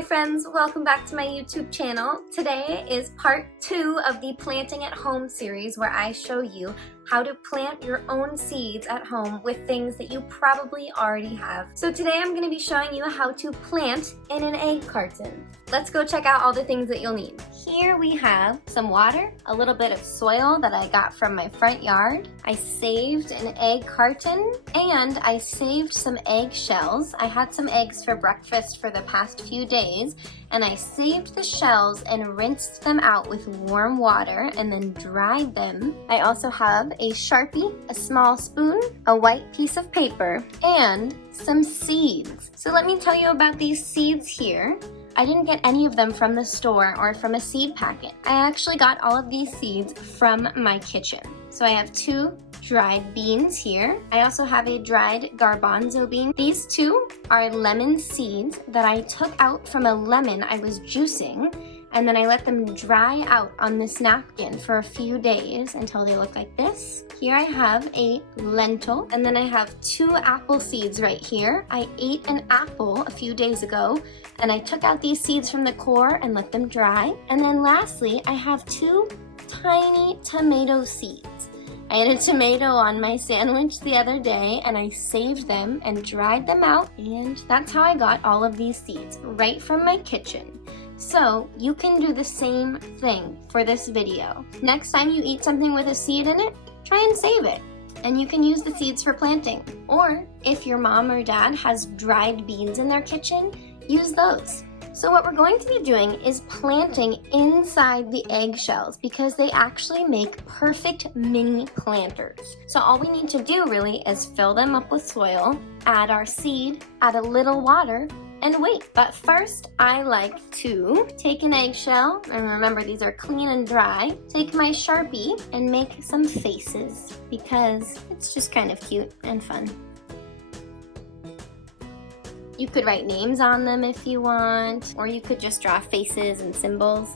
Hi friends, welcome back to my YouTube channel. Today is part 2 of the Planting at Home series where I show you how to plant your own seeds at home with things that you probably already have. So today I'm going to be showing you how to plant in an egg carton. Let's go check out all the things that you'll need. Here we have some water, a little bit of soil that I got from my front yard. I saved an egg carton and I saved some eggshells. I had some eggs for breakfast for the past few days and I saved the shells and rinsed them out with warm water and then dried them. I also have a Sharpie, a small spoon, a white piece of paper, and some seeds. So let me tell you about these seeds here. I didn't get any of them from the store or from a seed packet. I actually got all of these seeds from my kitchen. So I have 2 dried beans here. I also have a dried garbanzo bean. These 2 are lemon seeds that I took out from a lemon I was juicing, and then I let them dry out on this napkin for a few days until they look like this. Here I have a lentil, and then I have 2 apple seeds right here. I ate an apple a few days ago, and I took out these seeds from the core and let them dry. And then lastly, I have 2 tiny tomato seeds. I had a tomato on my sandwich the other day and I saved them and dried them out, and that's how I got all of these seeds, right from my kitchen. So you can do the same thing for this video. Next time you eat something with a seed in it, try and save it. And you can use the seeds for planting. Or if your mom or dad has dried beans in their kitchen, use those. So what we're going to be doing is planting inside the eggshells because they actually make perfect mini planters. So all we need to do really is fill them up with soil, add our seed, add a little water, and wait. But first, I like to take an eggshell, and remember these are clean and dry, take my Sharpie and make some faces because it's just kind of cute and fun. You could write names on them if you want, or you could just draw faces and symbols.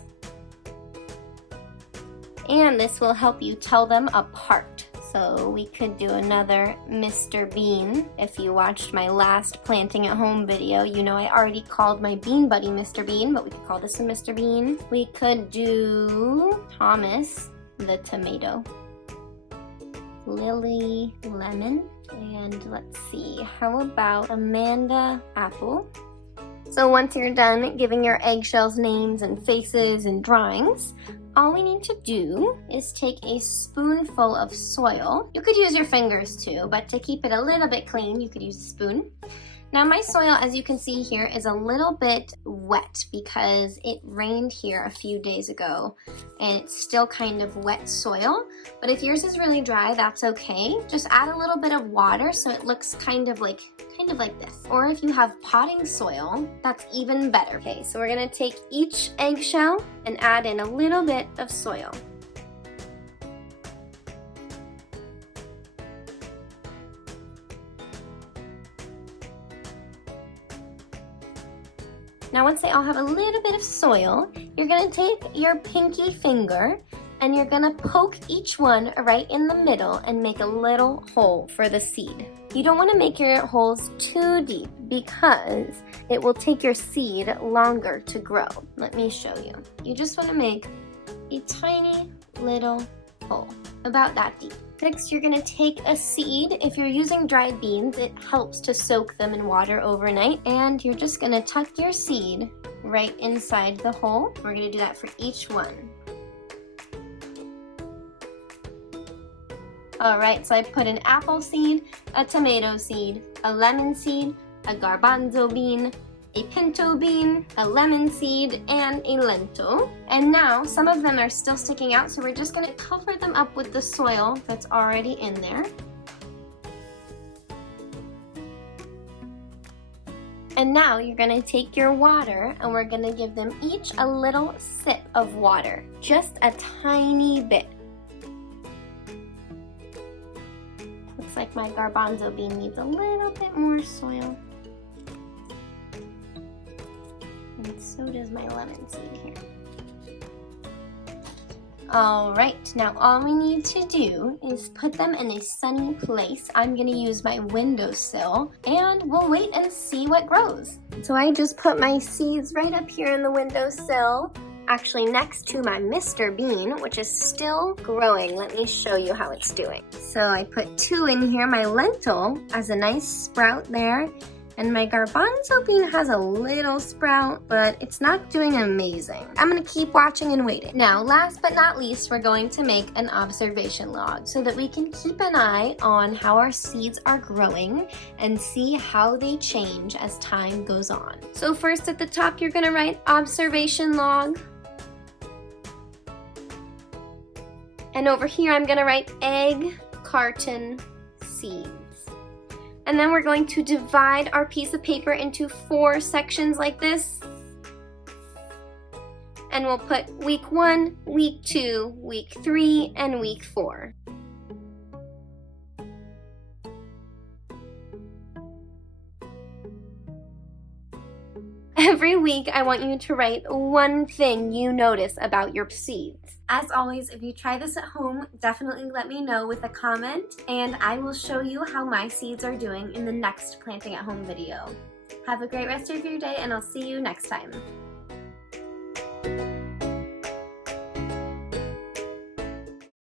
And this will help you tell them apart. So we could do another Mr. Bean. If you watched my last planting at home video, you know I already called my bean buddy Mr. Bean, but we could call this a Mr. Bean. We could do Thomas, the tomato, Lily, lemon, and let's see, how about Amanda, apple? So once you're done giving your eggshells names and faces and drawings, all we need to do is take a spoonful of soil. You could use your fingers too, but to keep it a little bit clean, you could use a spoon. Now my soil, as you can see here, is a little bit wet because it rained here a few days ago and it's still kind of wet soil. But if yours is really dry, that's okay. Just add a little bit of water so it looks kind of like this. Or if you have potting soil, that's even better. Okay, so we're gonna take each eggshell and add in a little bit of soil. Now once they all have a little bit of soil, you're gonna take your pinky finger and you're gonna poke each one right in the middle and make a little hole for the seed. You don't wanna make your holes too deep because it will take your seed longer to grow. Let me show you. You just wanna make a tiny little hole, about that deep. Next, you're gonna take a seed. If you're using dried beans, it helps to soak them in water overnight. And you're just gonna tuck your seed right inside the hole. We're gonna do that for each one. All right, so I put an apple seed, a tomato seed, a lemon seed, a garbanzo bean, a pinto bean, a lemon seed, and a lentil. And now some of them are still sticking out, so we're just gonna cover them up with the soil that's already in there. And now you're gonna take your water and we're gonna give them each a little sip of water, just a tiny bit. Looks like my garbanzo bean needs a little bit more soil. And so does my lemon seed here. Alright, now all we need to do is put them in a sunny place. I'm going to use my windowsill and we'll wait and see what grows. So I just put my seeds right up here in the windowsill, actually next to my Mr. Bean, which is still growing. Let me show you how it's doing. So I put 2 in here, my lentil has a nice sprout there. And my garbanzo bean has a little sprout, but it's not doing amazing. I'm gonna keep watching and waiting. Now, last but not least, we're going to make an observation log so that we can keep an eye on how our seeds are growing and see how they change as time goes on. So first at the top, you're gonna write observation log. And over here, I'm gonna write egg carton seeds. And then we're going to divide our piece of paper into 4 sections like this. And we'll put week 1, week 2, week 3, and week 4. Every week, I want you to write one thing you notice about your seeds. As always, if you try this at home, definitely let me know with a comment, and I will show you how my seeds are doing in the next Planting at Home video. Have a great rest of your day, and I'll see you next time.